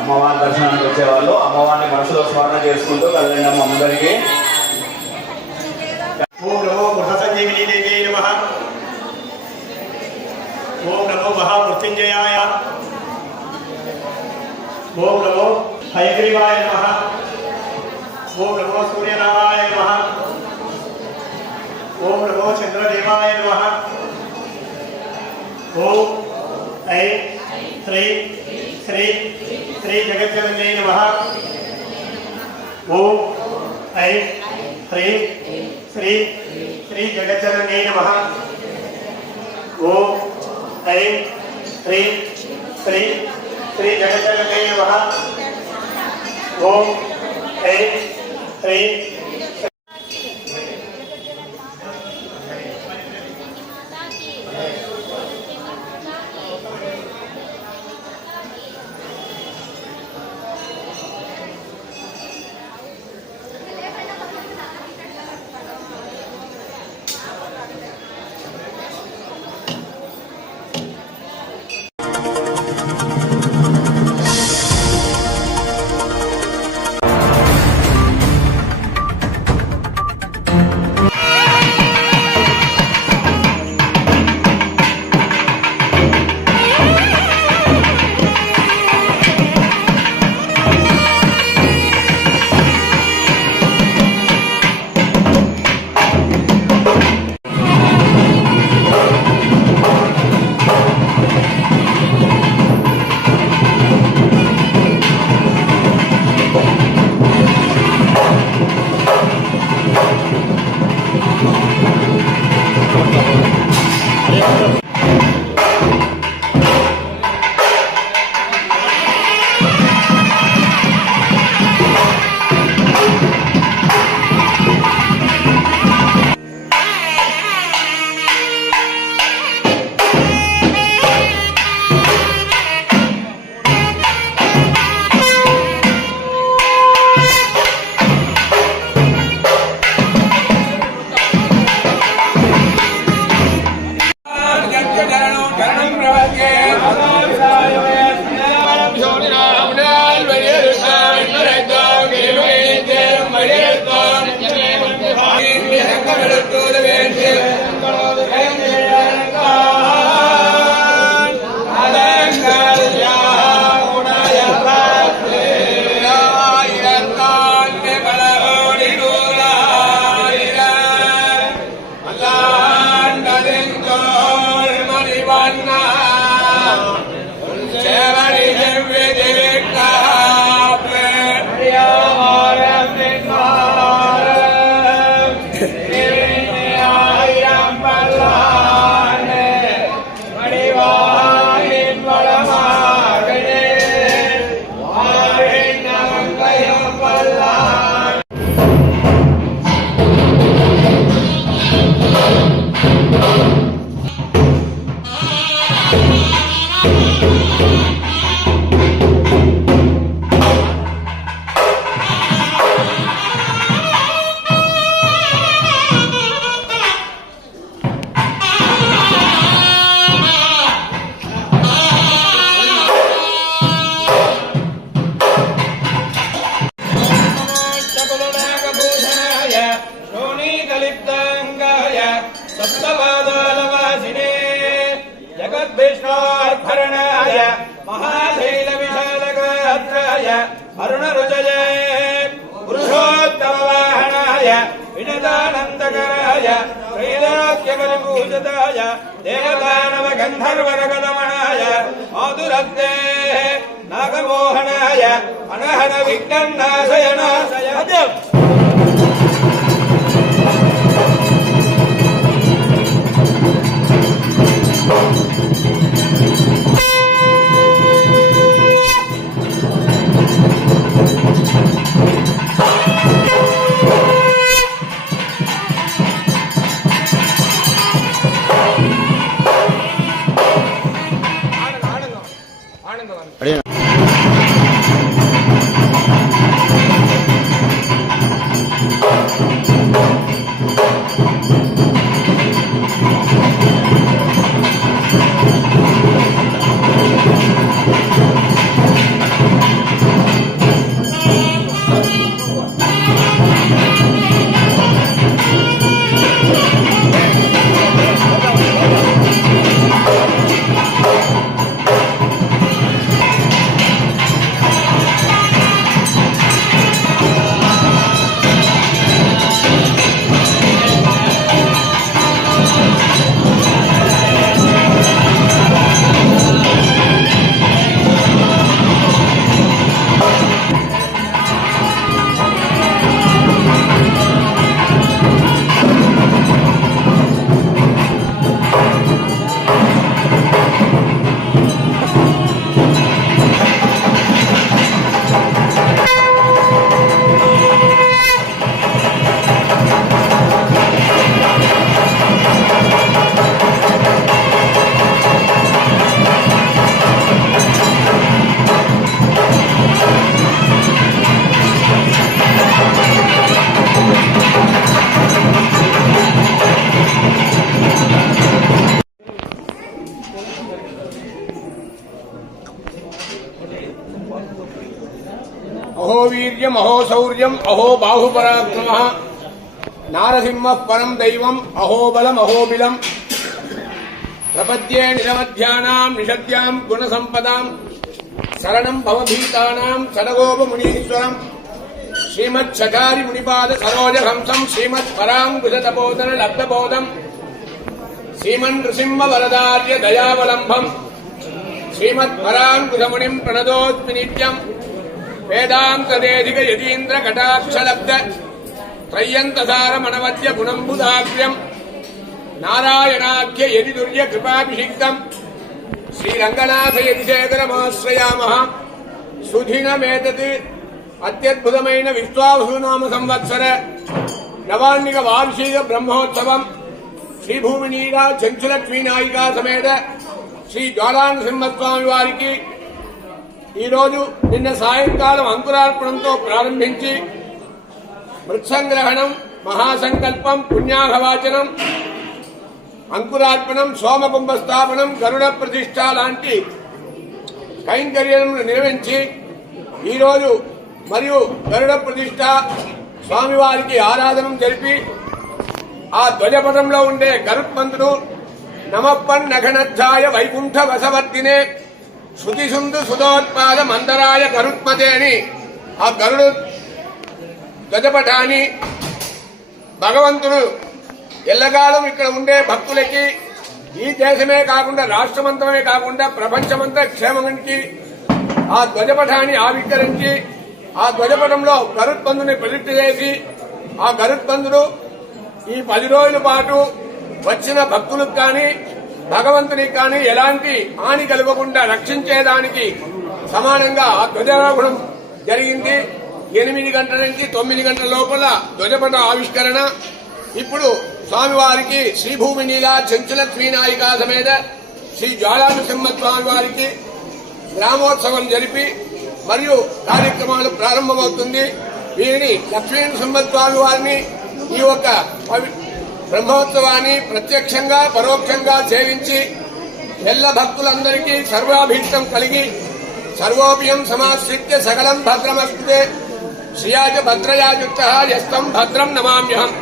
అమ్మవారి దర్శనానికి వచ్చేవాళ్ళు అమ్మవారిని మనసులో స్మరణ చేసుకుంటూ కదండి అందరికీ. ఓం నమో మహాసంజీవిని దేవ్యై నమః. ఓం నమో మహామృత్యుంజయాయ. ఓం నమో హయగ్రీవాయ నమః. ఓం నమో సూర్యనారాయ నమః. ఓం నమో చంద్రదేవాయ నమః. ఓం ఐం హ్రీం శ్రీ శ్రీ జగజ్జనన్యై నమః. ఓం ఐం హ్రీం శ్రీ శ్రీ జగజ్జనన్యై నమః. ఓం ఐం హ్రీం శ్రీ శ్రీ జగజ్జనన్యై నమః. ఓం ఐం హ్రీం पुरुषोत्तम वाहनाय विनदानन्दकराय दैत्यबलिभूषिताय देवदानवगन्धर्वनगदमनाय माधुरस्ते नागमोहनाय अनहन विघ्ननाशयनाशय अहो वीर्यम अहो शौर्यम अहो बाहुपराक्रमः नारसिंहः परं दैवम् अहो बलम् अहो बिलम् प्रपद्ये निरवध्यानां निषद्यां गुणसम्पदां शरणं भवभीतानां सडगोपमुनीश्वरम् श्रीमच्छठारि मुनिपाद सरोजहंसं श्रीमत्पराङ्कुशतपोधन लब्धबोधम् श्रीमन्नृसिंहवरदार्य दयावलम्बम् श्रीमत्पराङ्कुशमुनिं प्रणतोऽस्मि नित्यम् वेदान्तदेधिक यतीन्द्र कटाक्षलब्ध त्रय्यन्तसारमनवद्य गुणम्बुदाग्र्यम् नारायणाख्य यदिदुर्य कृपाभिषिक्तम् श्रीरङ्गनाथ यतिशेखरमाश्रयामः सुधिनमेतत् अत्यद्भुतమైన విశ్వావసునామ సంవత్సర నవాన్నిక వార్షిక బ్రహ్మోత్సవం శ్రీ భూమినీగా చెంచులక్ష్మీనాయికా సమేత శ్రీ జ్వాలానరసింహస్వామి వారికి ఈరోజు నిన్న సాయంకాలం అంకురార్పణంతో ప్రారంభించి మృత్సంగ్రహణం మహాసంకల్పం పుణ్యాహవాచనం అంకురార్పణం సోమకుంభ స్థాపనం గరుడ ప్రతిష్ఠ లాంటి కైంకర్యాలను నిర్వహించి ఈరోజు మరియు గరుడ ప్రతిష్ఠ స్వామివారికి ఆరాధన జరిపి ఆ ధ్వజపటంలో ఉండే గరుత్మంతుడు నమప్పన్నఘనధ్యాయ వైకుంఠ వసవర్తినే శృతిసుందు సుధోత్పాద మందరాయ గరుత్మతే అని ఆ గరుడు ధ్వజపటాన్ని భగవంతుడు ఎల్లకాలం ఇక్కడ ఉండే భక్తులకి ఈ దేశమే కాకుండా రాష్ట్రమంతమే కాకుండా ప్రపంచమంతా క్షేమానికి ఆ ధ్వజపటాన్ని ఆవిష్కరించి ఆ ధ్వజపటంలో గరుత్మంతుని ప్రతిష్ఠ చేసి ఆ గరుత్మంతుడు ఈ 10 రోజుల పాటు వచ్చిన భక్తులకు కానీ భగవంతునికి కానీ ఎలాంటి హాని కలగకుండా రక్షించేదానికి సమానంగా ఆ ధ్వజారోహణం జరిగింది. 8 గంటల నుంచి 9 గంటల లోపల ధ్వజపట ఆవిష్కరణ. ఇప్పుడు స్వామివారికి శ్రీభూమినీలా చెంచులక్ష్మీనాయికా సమేత శ్రీ జ్వాలానరసింహస్వామి వారికి గ్రామోత్సవం జరిపి మరియు కార్యక్రమాలు ప్రారంభమవుతుంది. వీరిని లక్ష్మీనరసింహస్వామి వారిని ఈ యొక్క బ్రహ్మోత్సవాన్ని ప్రత్యక్షంగా పరోక్షంగా సేవించి ఎల్ల భక్తులందరికీ సర్వాభీష్టం కలిగి సర్వోపియం సమాశ్రిత్య సకలం భద్రమస్తే శ్రియాచ భద్రయాయుక్త యస్తం భద్రం నమామ్యహం.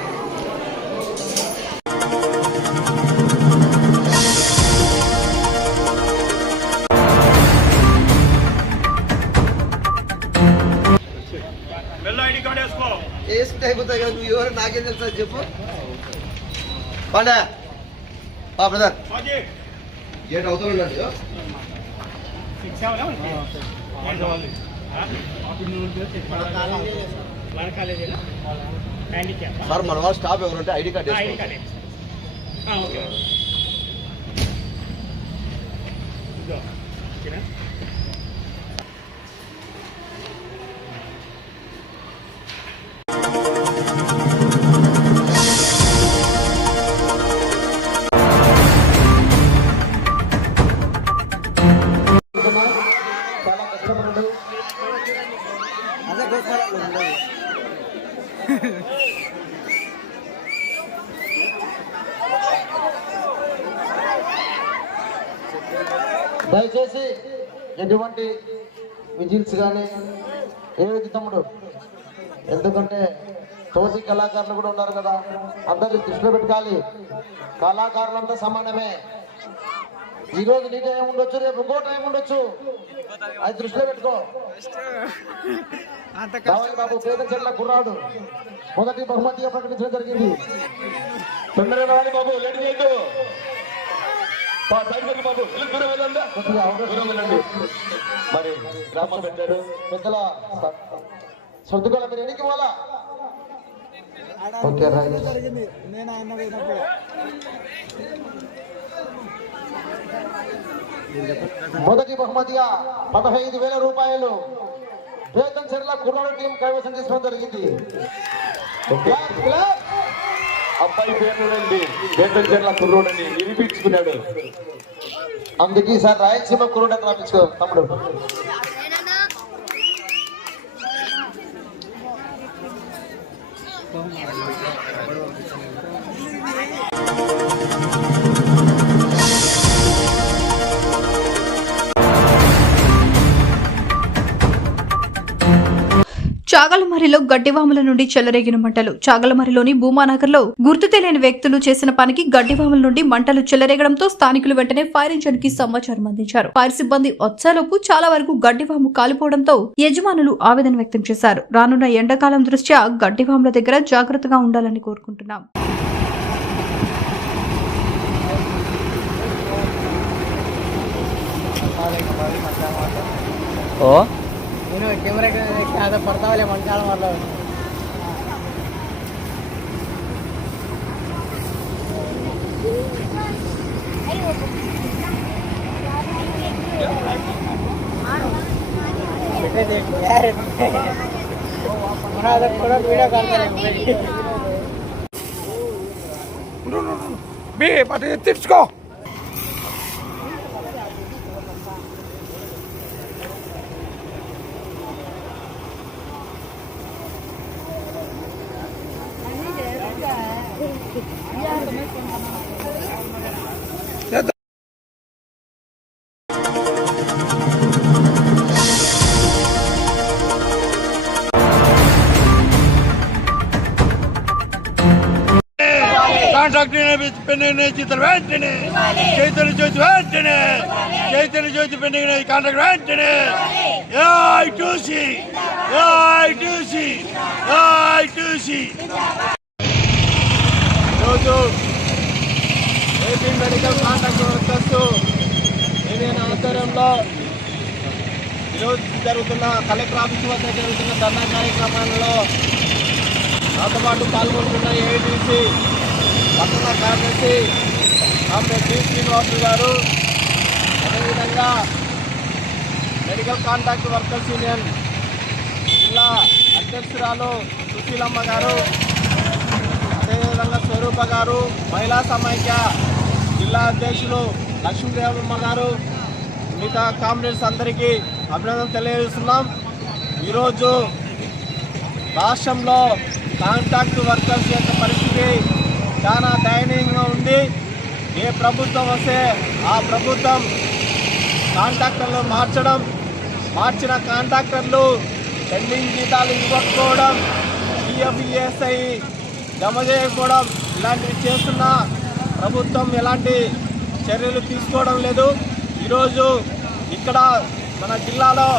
వేసుకుంటే అయిపోతాయి కదా. నువ్వు ఎవరు నాకేం తెలుసా చెప్పు. పండే బ్రదర్ గేట్ అవతల ఉండండి సార్ మన వాళ్ళు స్టాఫ్ ఎవరుంటే ఐడి కార్డ్ చాలా కష్టపడ్డాడు. అదే గోపాల దయచేసి ఎటువంటి విజిల్స్ కానీ ఏది తమ్ముడు, ఎందుకంటే తోటి కళాకారులు కూడా ఉన్నారు కదా, అందరినీ దృష్టిలో పెట్టుకోవాలి. కళాకారులంతా సమానమే. ఈరోజు నీ టైం ఉండొచ్చు, రేపు ఇంకో టైం ఉండొచ్చు, అది దృష్టిలో పెట్టుకో. బాబు పేద చెట్ల కుర్రాడు మొదటి బహుమతిగా ప్రకటించడం జరిగింది. తొందరగా రావాలి బాబు, లేట్ చేయొద్దు. బాబు కొద్దిగా అవకాశం వెళ్ళండి. మరి గ్రామం పెట్టారు పెద్దల సర్దుకోవాలి, మీరు ఎన్నికి పోవాలా. Okay right. మొదటి బహుమతిగా 15,000 రూపాయలు వేతన్ చెర్ల కుర్రాడు టీం కైవసం చేసుకోవడం జరిగింది. అబ్బాయి పేరు వేతంచెర్ల కుర్రోడని నిరూపించుకున్నాడు. అందుకే సార్ రాయలసీమ కుర్రోడు అని రాపించుకో తమ్ముడు. చాగలమరిలో గడ్డివాముల నుండి చెలరేగిన మంటలు. చాగలమరిలోని భూమానగర్లో గుర్తు తెలియని వ్యక్తులు చేసిన పనికి గడ్డివాముల నుండి మంటలు చెలరేగడంతో స్థానికులు వెంటనే ఫైర్ ఇంజిన్ కి సమాచారం అందించారు. ఫైర్ సిబ్బంది వచ్చేలోపు చాలా వరకు గడ్డివాము కాలిపోవడంతో యజమానులు ఆవేదన వ్యక్తం చేశారు. రానున్న ఎండాకాలం దృష్ట్యా గడ్డివాముల దగ్గర జాగ్రత్తగా ఉండాలని కోరుకుంటున్నాం. कैमरा पड़ता वाले मंचाल मतलब वीडियो करते తెచ్చుకో. కాంట్రాక్ట్ పెండింగ్ జీతాలు వెంటనే, చైతన్య జ్యోతి వెంటనే, చైతన్య జ్యోతి పెండింగ్ కాంట్రాక్ట్ వెంటనే. ఈరోజు AP medical contract workers union ఆధ్వర్యంలో ఈరోజు జరుగుతున్న కలెక్టర్ ఆఫీస్ వద్ద జరుగుతున్న ధర్నా కార్యక్రమాల్లో నాతో పాటు పాల్గొంటున్న ఏఐటీసీ పట్టణ కార్యదర్శి కామ్రేడ్ డి శ్రీనివాసులు గారు, అదేవిధంగా మెడికల్ కాంట్రాక్ట్ వర్కర్స్ యూనియన్ జిల్లా అధ్యక్షురాలు సుశీలమ్మ గారు, అదేవిధంగా స్వరూప గారు, మహిళా సమైక్య జిల్లా అధ్యక్షులు లక్ష్మీదేవమ్మ గారు, మిగతా కామ్రేడ్స్ అందరికీ అభినందనలు తెలియజేస్తున్నాం. ఈరోజు రాష్ట్రంలో కాంట్రాక్ట్ వర్కర్స్ యొక్క పరిస్థితి చాలా దయనీయంగా ఉంది. ఏ ప్రభుత్వం వస్తే ఆ ప్రభుత్వం కాంట్రాక్టర్లు మార్చిన కాంట్రాక్టర్లు పెండింగ్ జీతాలు ఇవ్వకపోవడం, పిఎఫ్ఈఎస్ఐ జమ చేయకపోవడం, ఇలాంటివి చేస్తున్న ప్రభుత్వం ఎలాంటి చర్యలు తీసుకోవడం లేదు. ఈరోజు ఇక్కడ మన జిల్లాలో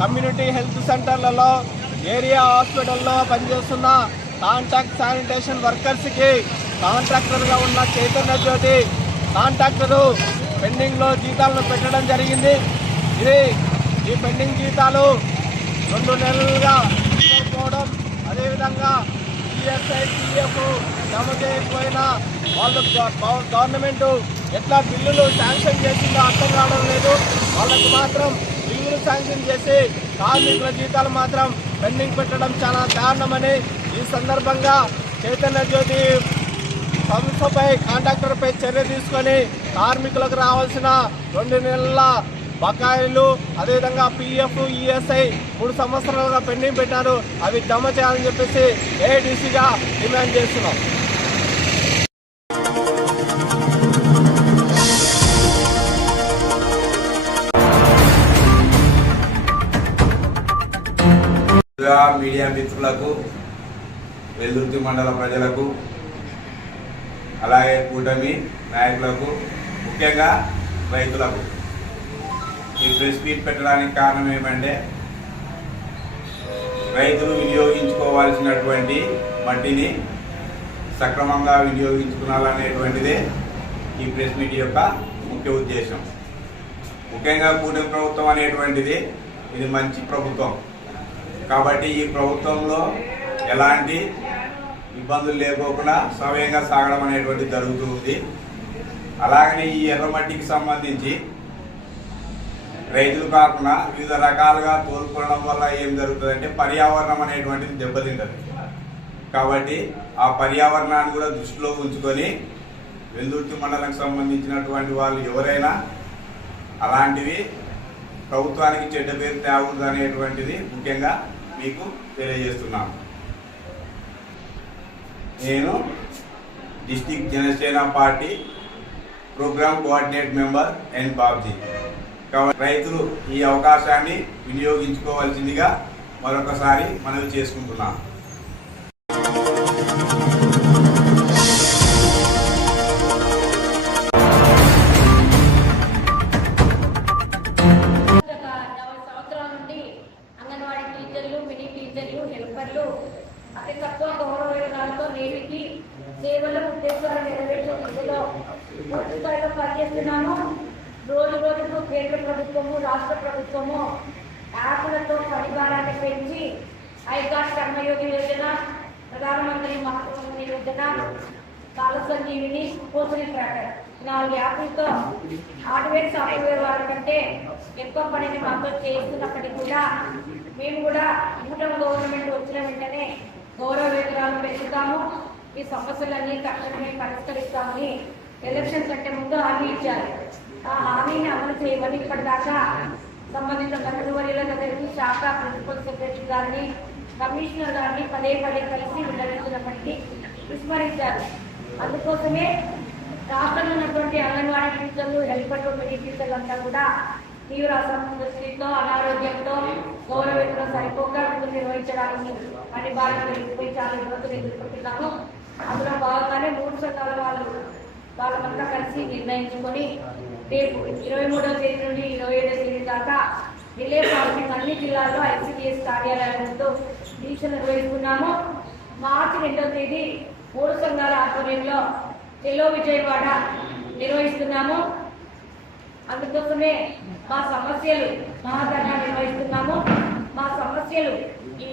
కమ్యూనిటీ హెల్త్ సెంటర్లలో, ఏరియా హాస్పిటల్లో పనిచేస్తున్న కాంట్రాక్ట్ శానిటేషన్ వర్కర్స్కి కాంట్రాక్టర్గా ఉన్న చైతన్య జ్యోతి కాంట్రాక్టరు పెండింగ్లో జీతాలను పెట్టడం జరిగింది. ఈ పెండింగ్ జీతాలు 2 నెలలుగా ఇవ్వకపోవడం, అదేవిధంగా ఈఎస్ఐ పిఎఫ్ జమ చేయకపోయినా వాళ్ళు గవర్నమెంట్ ఎట్లా బిల్లులు శాంక్షన్ చేసిందో అర్థం కావడం లేదు. వాళ్ళకు మాత్రం బిల్లులు శాంక్షన్ చేసి కార్మికుల జీతాలు మాత్రం పెండింగ్ పెట్టడం చాలా దారుణమని ఈ సందర్భంగా చైతన్య జ్యోతి సంస్థపై కాంట్రాక్టర్పై చర్య తీసుకొని కార్మికులకు రావాల్సిన 2 నెలల బకాయిలు, అదేవిధంగా పిఎఫ్ ఈఎస్ఐ 3 సంవత్సరాలుగా పెండింగ్ పెట్టారు, అవి జమ చేయాలని చెప్పేసి ఏఐటీసీగా డిమాండ్ చేస్తున్నాం. మీడియా మిత్రులకు, వెల్దుర్తి మండల ప్రజలకు, అలాగే కూటమి నాయకులకు, ముఖ్యంగా రైతులకు ఈ ప్రెస్ మీట్ పెట్టడానికి కారణం ఏమంటే రైతులు వినియోగించుకోవాల్సినటువంటి మట్టిని సక్రమంగా వినియోగించుకోవాలనేటువంటిదే ఈ ప్రెస్ మీట్ యొక్క ముఖ్య ఉద్దేశం. ముఖ్యంగా కూటమి ప్రభుత్వం అనేటువంటిది ఇది మంచి ప్రభుత్వం కాబట్టి ఈ ప్రభుత్వంలో ఎలాంటి ఇబ్బందులు లేకోకుండా సవ్యంగా సాగడం అనేటువంటిది జరుగుతుంది. అలాగనే ఈ ఎర్రమట్టికి సంబంధించి రైతులు కాకుండా వివిధ రకాలుగా తోలుకోవడం వల్ల ఏం జరుగుతుందంటే పర్యావరణం అనేటువంటిది దెబ్బతింటది. కాబట్టి ఆ పర్యావరణాన్ని కూడా దృష్టిలో ఉంచుకొని వెల్దుర్తి మండలానికి సంబంధించినటువంటి వాళ్ళు ఎవరైనా అలాంటివి ప్రభుత్వానికి చెడ్డ పేరు తేవద్దు అనేటువంటిది ముఖ్యంగా మీకు తెలియజేస్తున్నాను. నేను district Janasena party program coordinate member N Babji. కాబట్టి రైతులు ఈ అవకాశాన్ని వినియోగించుకోవాల్సిందిగా మరొకసారి మనవి చేసుకుంటున్నాను. అతి తక్కువ గౌరవ వేతనాలతో నేటికి సేవల ఉద్దేశాలు నెరవేర్చే దిశలో పూర్తి స్థాయిలో పనిచేస్తున్నాము. రోజు రోజుకు కేంద్ర ప్రభుత్వము, రాష్ట్ర ప్రభుత్వము యాప్లతో పరిహారాన్ని పెంచి ఐకాట్ కర్మయోగి యోజన, ప్రధానమంత్రి మాతృ యోజన, కాల సంజీవిని, పోషణ ట్రాకర్ 4 యాప్లతో హార్డ్వేర్ సాఫ్ట్వేర్ వారి కంటే ఎక్కువ పనిని మాతో చేస్తున్నప్పటికీ కూడా మేము కూడా కూటమి గవర్నమెంట్ వచ్చిన వెంటనే గౌరవ వేతనాలు పెంచుతాము, ఈ సమస్యలన్నీ తక్షణమే పరిష్కరిస్తామని ఎలక్షన్ కంటే ముందు హామీ ఇచ్చారు. ఆ హామీని అమలు చేయమని ఇప్పటిదాకా సంబంధిత మంత్రివర్యుల దగ్గరికి శాఖ ప్రిన్సిపల్ సెక్రటరీ గారిని, కమిషనర్ గారిని పదే కలిసి విన్నవించినప్పటికీ విస్మరించారు. అందుకోసమే రాష్ట్రంలో ఉన్నటువంటి అంగన్వాడీ టీచర్లు, హెల్పర్లు, మినీ టీచర్లు అంతా కూడా తీవ్ర అసంతృప్తితో, అనారోగ్యంతో, గౌరవ వేతనం సరిపోక విధులు నిర్వహించడానికి పని బాగా పెరిగిపోయి చాలా ఇబ్బందులు ఎదుర్కొంటున్నాము. అందులో భాగంగానే 3 సంఘాల వాళ్ళంతా కలిసి నిర్ణయించుకొని రేపు 23వ తేదీ నుండి 27వ తేదీ దాకా రిలే ప్రాసెసింగ్ అన్ని జిల్లాల్లో ఐసిడిఎస్ కార్యాలయాలతో దీక్ష నిర్వహిస్తున్నాము. మార్చి 2వ తేదీ 3 సంఘాల ఆధ్వర్యంలో చెలో విజయవాడ నిర్వహిస్తున్నాము. అందుకోసమే మా సమస్యలు మహాధర్నా నిర్వహిస్తున్నాము. మా సమస్యలు ఈ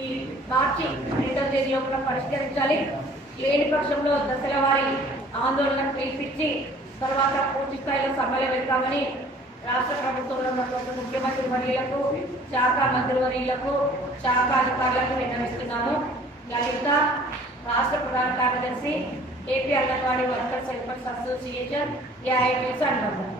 మార్చి 2వ తేదీ లోపల పరిష్కరించాలి. లేని పక్షంలో దశల వారి ఆందోళనకు పిలిపించి తర్వాత పూర్తి స్థాయిలో సమ్మెలు వెళ్తామని రాష్ట్ర ప్రభుత్వంలో ఉన్నటువంటి ముఖ్యమంత్రి వర్యులకు, శాఖ మంత్రివర్యులకు, శాఖ అధికారులకు విన్నవిస్తున్నాము. లలిత రాష్ట్ర ప్రధాన కార్యదర్శి, AP anganwadi workers helpers association, AITC అనుబంధం.